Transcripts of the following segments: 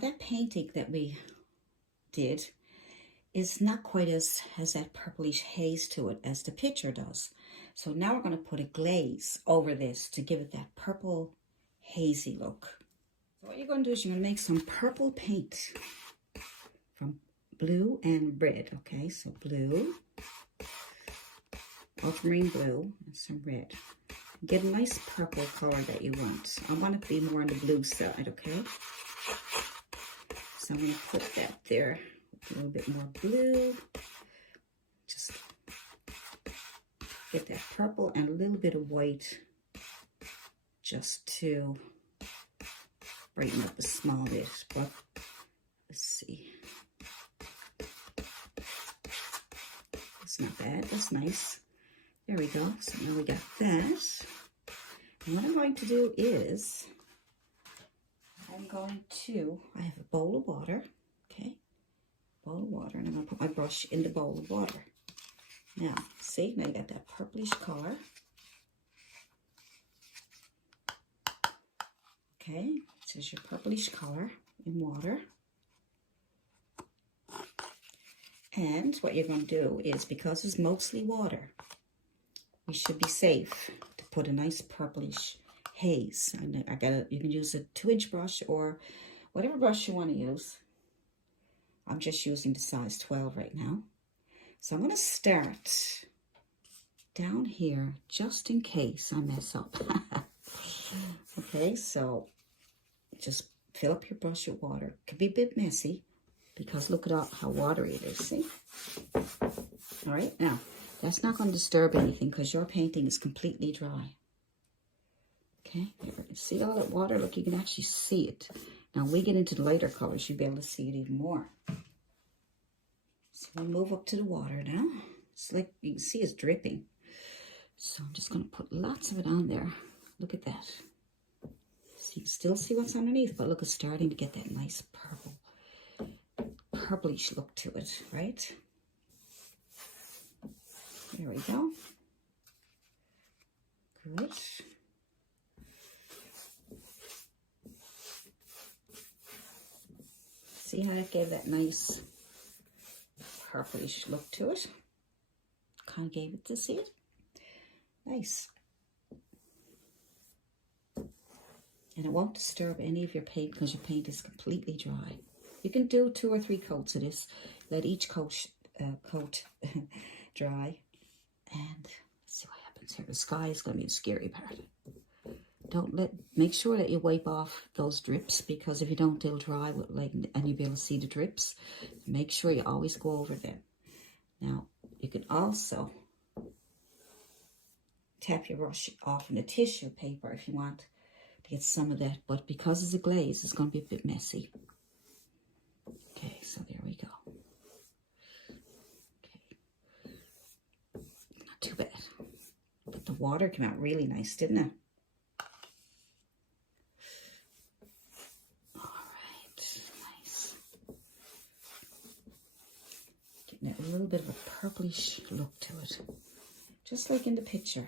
that painting that we did is not quite as has that purplish haze to it as the picture does. So now we're going to put a glaze over this to give it that purple hazy look. So what you're going to do is you're going to make some purple paint from blue and red. Okay, so blue, ultramarine blue, and some red. Get a nice purple color that you want. I want it to be more on the blue side, okay? So I'm going to put that there. A little bit more blue. Just get that purple and a little bit of white just to brighten up a small bit. But let's see. It's not bad. That's nice. There we go. So now we got that. And what I'm going to do is I have a bowl of water. Okay. Bowl of water, and I'm going to put my brush in the bowl of water. Now, see, now you got that purplish color. Okay, this is your purplish color in water. And what you're going to do is, because it's mostly water, we should be safe to put a nice purplish haze. And you can use a 2-inch brush or whatever brush you want to use. I'm just using the size 12 right now. So I'm going to start down here just in case I mess up. Okay, so just fill up your brush with water. It can be a bit messy because look at how watery it is, see? All right, now that's not going to disturb anything because your painting is completely dry. Okay, see all that water? Look, you can actually see it. Now, when we get into the lighter colors, you'll be able to see it even more. So we'll move up to the water now. It's like, you can see it's dripping. So I'm just going to put lots of it on there. Look at that. So you can still see what's underneath, but look, it's starting to get that nice purplish look to it, right? There we go. Good. See how it gave that nice purplish look to it? Kind of gave it to see it. Nice. And it won't disturb any of your paint because your paint is completely dry. You can do 2 or 3 coats of this. Let each coat dry. And let's see what happens here. The sky is going to be the scary part. Make sure that you wipe off those drips, because if you don't, they'll dry and you'll be able to see the drips. Make sure you always go over them. Now, you can also tap your brush off in a tissue paper if you want to get some of that, but because it's a glaze, it's going to be a bit messy. Okay, so there we go. Okay. Not too bad. But the water came out really nice, didn't it? A little bit of a purplish look to it, just like in the picture.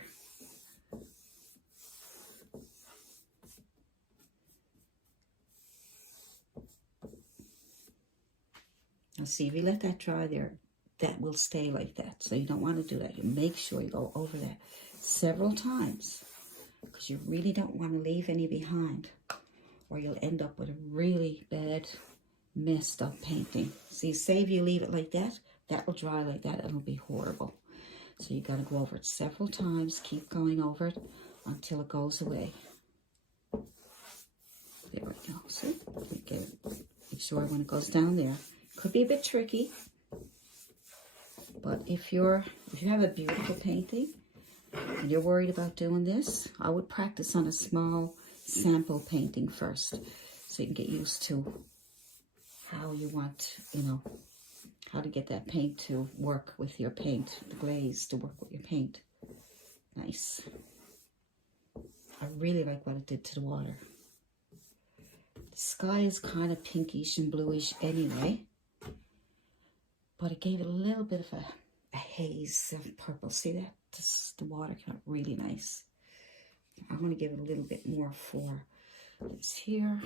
Now see, if you let that dry there, that will stay like that. So you don't want to do that. You make sure you go over that several times, because you really don't want to leave any behind, or you'll end up with a really bad, messed up painting. See, say if you leave it like that, that will dry like that, and it'll be horrible. So you got to go over it several times. Keep going over it until it goes away. There we go. See? Make sure when it goes down there. Could be a bit tricky, but if you have a beautiful painting and you're worried about doing this, I would practice on a small sample painting first, so you can get used to how you want, how to get that paint to work with your paint, the glaze to work with your paint. Nice. I really like what it did to the water. The sky is kind of pinkish and bluish anyway, but it gave it a little bit of a haze of purple. See that? The water came out really nice. I want to give it a little bit more for this here.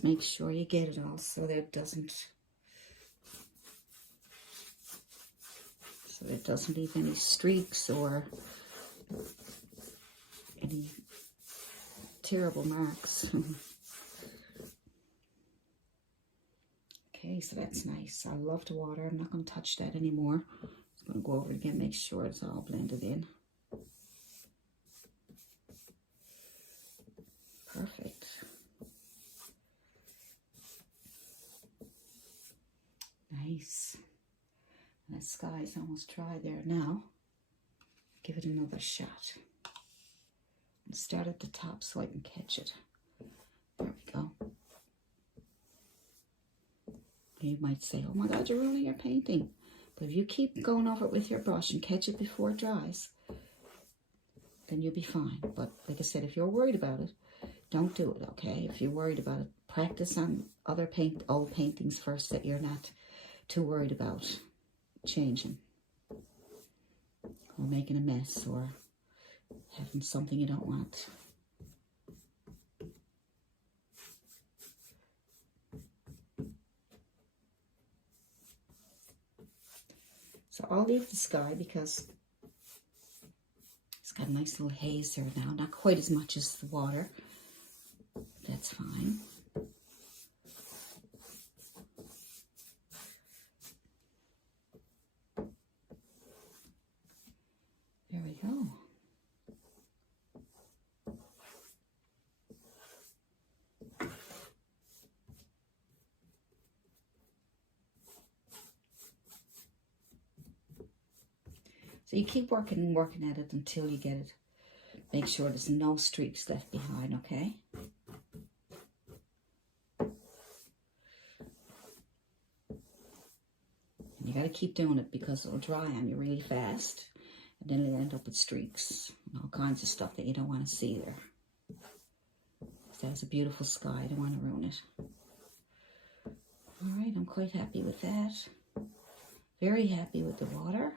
Just make sure you get it all so there doesn't leave any streaks or any terrible marks. Okay, so that's nice. I love the water. I'm not going to touch that anymore. I'm going to go over it again, make sure it's all blended in. Perfect. Nice. And the sky's almost dry there now. Give it another shot. And start at the top so I can catch it. There we go. You might say, oh my God, you're ruining your painting. But if you keep going over it with your brush and catch it before it dries, then you'll be fine. But like I said, if you're worried about it, don't do it, okay? If you're worried about it, practice on other old paintings first that you're not too worried about changing or making a mess or having something you don't want. So I'll leave the sky because it's got a nice little haze there now. Not quite as much as the water. That's fine. There we go. So you keep working and working at it until you get it. Make sure there's no streaks left behind, okay? And you got to keep doing it because it'll dry on you really fast. And then it'll end up with streaks and all kinds of stuff that you don't want to see there. So that's a beautiful sky. I don't want to ruin it. All right, I'm quite happy with that. Very happy with the water.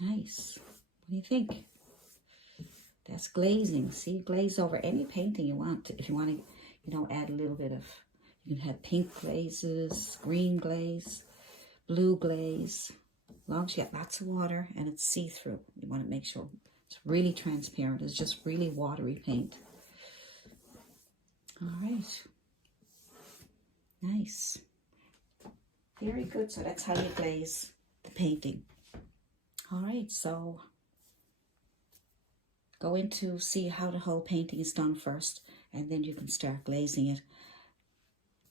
Nice. What do you think? That's glazing. See, glaze over any painting you want. If you want to, you know, add a little bit of, you can have pink glazes, green glaze, blue glaze. As long as you got lots of water and it's see-through. You want to make sure it's really transparent. It's just really watery paint. All right. Nice. Very good. So that's how you glaze the painting. All right, so go in to see how the whole painting is done first, and then you can start glazing it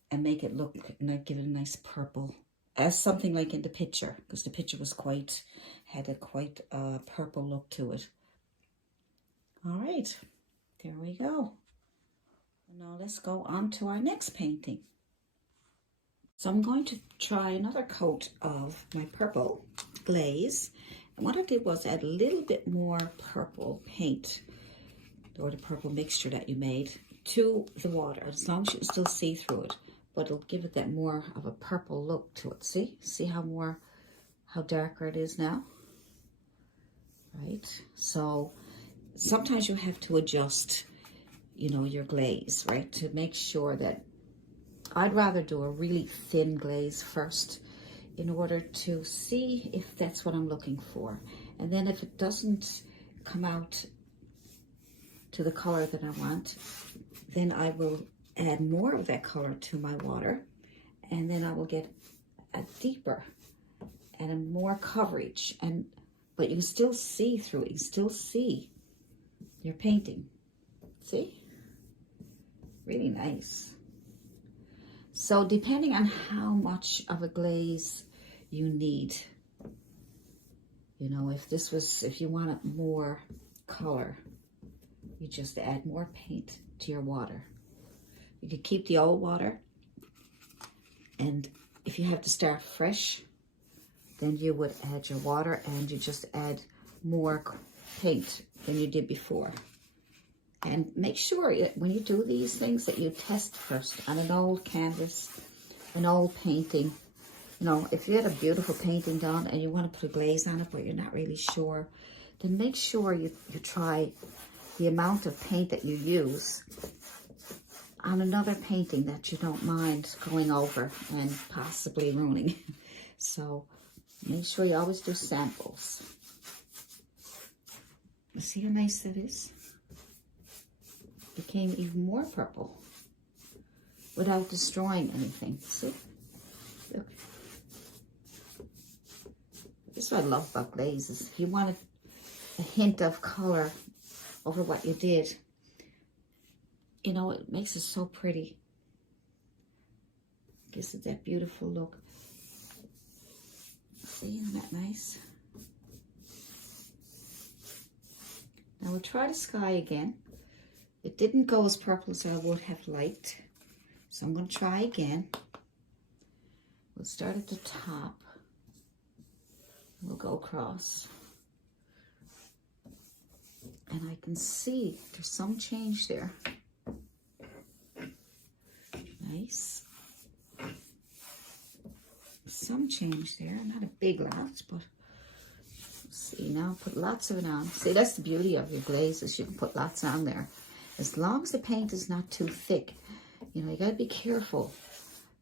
and make it look, and give it a nice purple, as something like in the picture, because the picture was had a quite purple look to it. All right, there we go. Now let's go on to our next painting. So I'm going to try another coat of my purple glaze. And what I did was add a little bit more purple paint, or the purple mixture that you made, to the water, as long as you can still see through it. But it'll give it that more of a purple look to it. See how darker it is now? Right? So sometimes you have to adjust, you know, your glaze, right? To make sure that, I'd rather do a really thin glaze first, in order to see if that's what I'm looking for. And then if it doesn't come out to the color that I want, then I will add more of that color to my water, and then I will get a deeper and a more coverage. But you can still see through it. You can still see your painting. See? Really nice. So depending on how much of a glaze you need, you know, if you wanted more color, you just add more paint to your water. You could keep the old water, and if you have to start fresh, then you would add your water and you just add more paint than you did before. And make sure when you do these things that you test first on an old canvas, an old painting. You know, if you had a beautiful painting done and you want to put a glaze on it, but you're not really sure, then make sure you try the amount of paint that you use on another painting that you don't mind going over and possibly ruining. So make sure you always do samples. See how nice that is? Became even more purple without destroying anything. See? Look. This is what I love about glazes. If you wanted a hint of color over what you did, you know, it makes it so pretty. Gives it that beautiful look. See, isn't that nice? Now we'll try the sky again. It didn't go as purple as I would have liked. So I'm going to try again. We'll start at the top. We'll go across. And I can see there's some change there. Nice. Some change there. Not a big lot, but see, now put lots of it on. See, that's the beauty of your glazes. You can put lots on there. As long as the paint is not too thick. You know, you gotta be careful.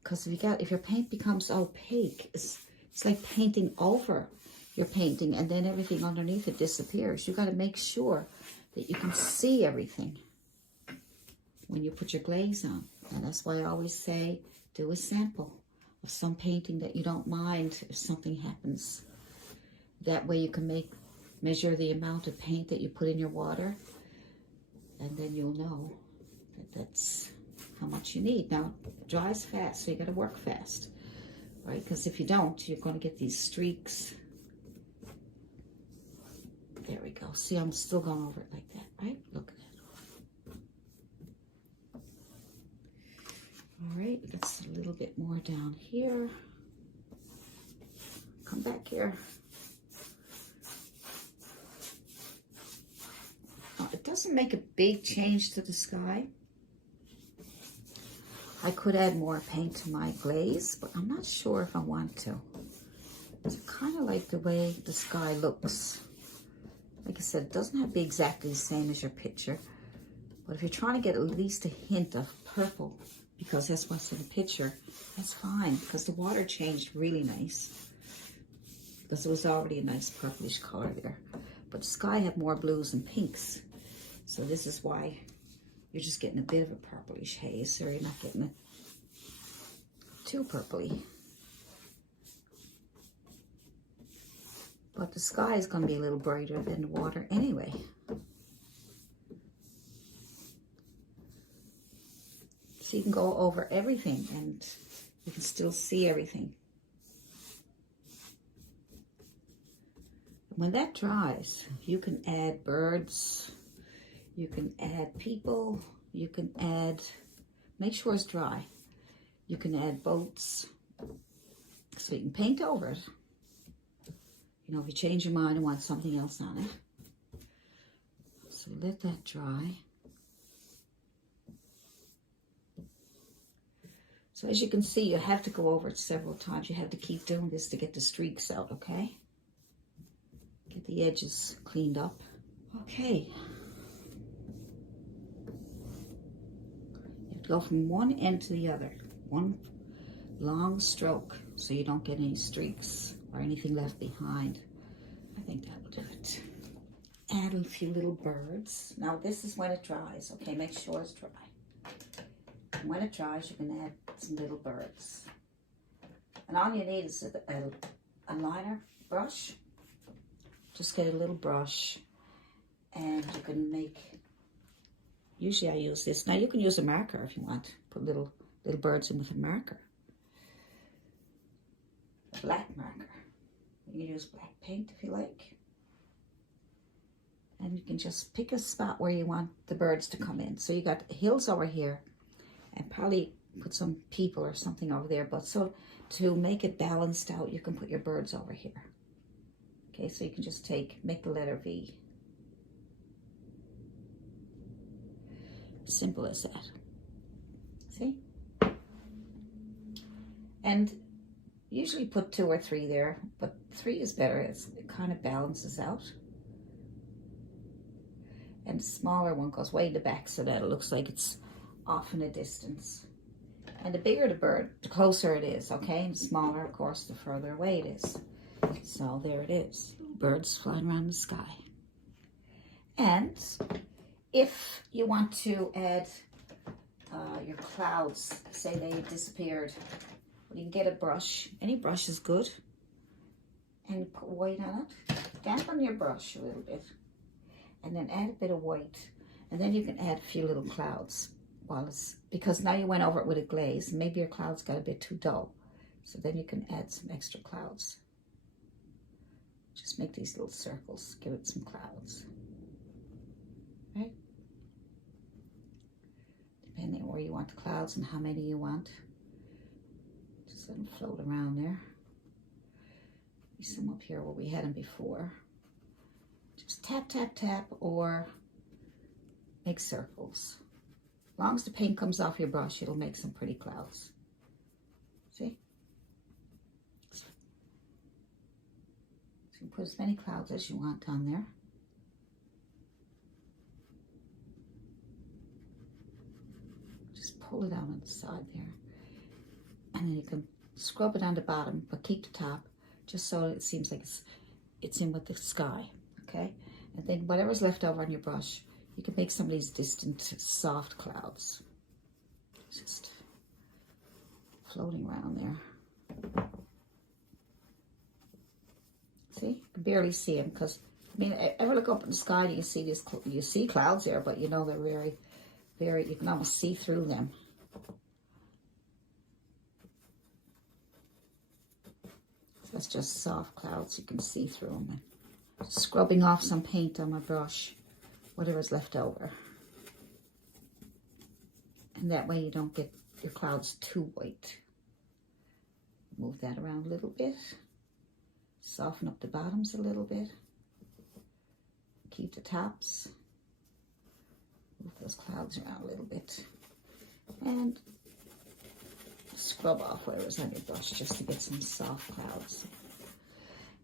Because if your paint becomes opaque, it's like painting over your painting and then everything underneath it disappears. You gotta make sure that you can see everything when you put your glaze on. And that's why I always say, do a sample of some painting that you don't mind if something happens. That way you can measure the amount of paint that you put in your water, and then you'll know that that's how much you need. Now, it dries fast, so you gotta work fast, right? Because if you don't, you're gonna get these streaks. There we go. See, I'm still going over it like that, right? Look at that. All right, that's a little bit more down here. Come back here. It doesn't make a big change to the sky. I could add more paint to my glaze, but I'm not sure if I want to. I kind of like the way the sky looks. Like I said, it doesn't have to be exactly the same as your picture. But if you're trying to get at least a hint of purple, because that's what's in the picture, that's fine, because the water changed really nice. Because it was already a nice purplish color there. But the sky had more blues and pinks. So this is why you're just getting a bit of a purplish haze, so you're not getting it too purpley. But the sky is going to be a little brighter than the water anyway. So you can go over everything and you can still see everything. When that dries, you can add birds, you can add people, you can add, make sure it's dry. You can add boats, so you can paint over it. You know, if you change your mind and want something else on it. So let that dry. So as you can see, you have to go over it several times. You have to keep doing this to get the streaks out, okay? Get the edges cleaned up. Okay. You have to go from one end to the other. One long stroke so you don't get any streaks or anything left behind. I think that will do it. Add a few little birds. Now this is when it dries, okay? Make sure it's dry. And when it dries, you can add some little birds. And all you need is a liner brush. Just get a little brush and you can make, usually I use this. Now you can use a marker if you want. Put little birds in with a marker. A black marker. You can use black paint if you like. And you can just pick a spot where you want the birds to come in. So you got hills over here and probably put some people or something over there. But so to make it balanced out, you can put your birds over here. Okay, so you can just make the letter V. Simple as that. See? And usually put 2 or 3 there, but 3 is better. It kind of balances out. And the smaller one goes way in the back so that it looks like it's off in a distance. And the bigger the bird, the closer it is, okay? And the smaller, of course, the further away it is. So there it is. Birds flying around the sky. And if you want to add your clouds, say they disappeared, you can get a brush. Any brush is good. And put white on it. Dampen your brush a little bit. And then add a bit of white. And then you can add a few little clouds. Because now you went over it with a glaze. Maybe your clouds got a bit too dull. So then you can add some extra clouds. Just make these little circles. Give it some clouds. Right? Depending on where you want the clouds and how many you want. Just let them float around there. Maybe some up here where we had them before. Just tap, tap, tap, or make circles. As long as the paint comes off your brush, it'll make some pretty clouds. See? So you can put as many clouds as you want on there. Just pull it out on the side there. And then you can scrub it on the bottom, but keep the top, just so it seems like it's in with the sky, okay? And then whatever's left over on your brush, you can make some of these distant, soft clouds. Just floating around there. See? You can barely see them because, I mean, ever look up in the sky and you see these, you see clouds there, but you know they're very, very, you can almost see through them. So that's just soft clouds, you can see through them. Just scrubbing off some paint on my brush, whatever's left over. And that way you don't get your clouds too white. Move that around a little bit. Soften up the bottoms a little bit. Keep the tops. Move those clouds around a little bit. And scrub off whatever's on your brush just to get some soft clouds.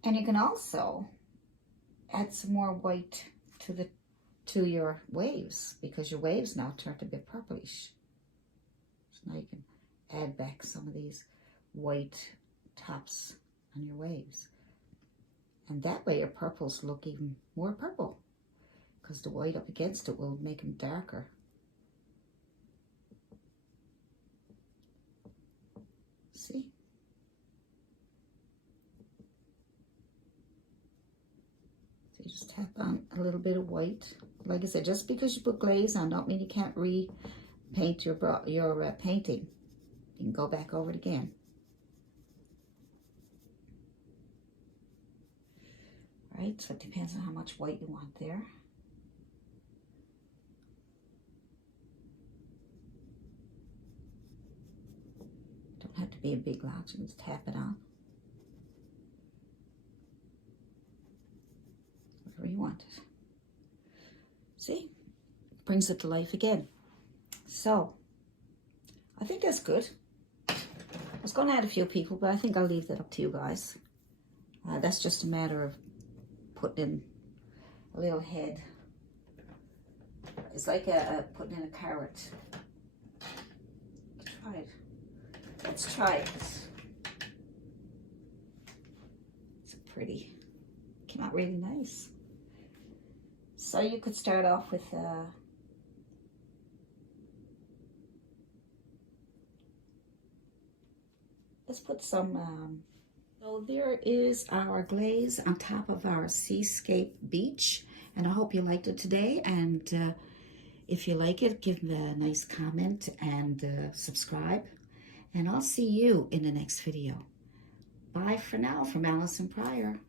And you can also add some more white to your waves, because your waves now turned a bit purplish. So now you can add back some of these white tops on your waves. And that way your purples look even more purple, because the white up against it will make them darker. See? So you just tap on a little bit of white. Like I said, just because you put glaze on, don't mean you can't repaint your painting. You can go back over it again. Right, so it depends on how much white you want there. Don't have to be a big lot, you can just tap it on. Wherever you want it. See? Brings it to life again. So, I think that's good. I was going to add a few people, but I think I'll leave that up to you guys. That's just a matter of putting in a little head. It's like putting in a carrot. Try it. Let's try it. It's pretty. Came out really nice. So you could start off with let's put some so there is our glaze on top of our Seascape Beach, and I hope you liked it today. And if you like it, give me a nice comment and subscribe, and I'll see you in the next video. Bye for now from Allison Prior.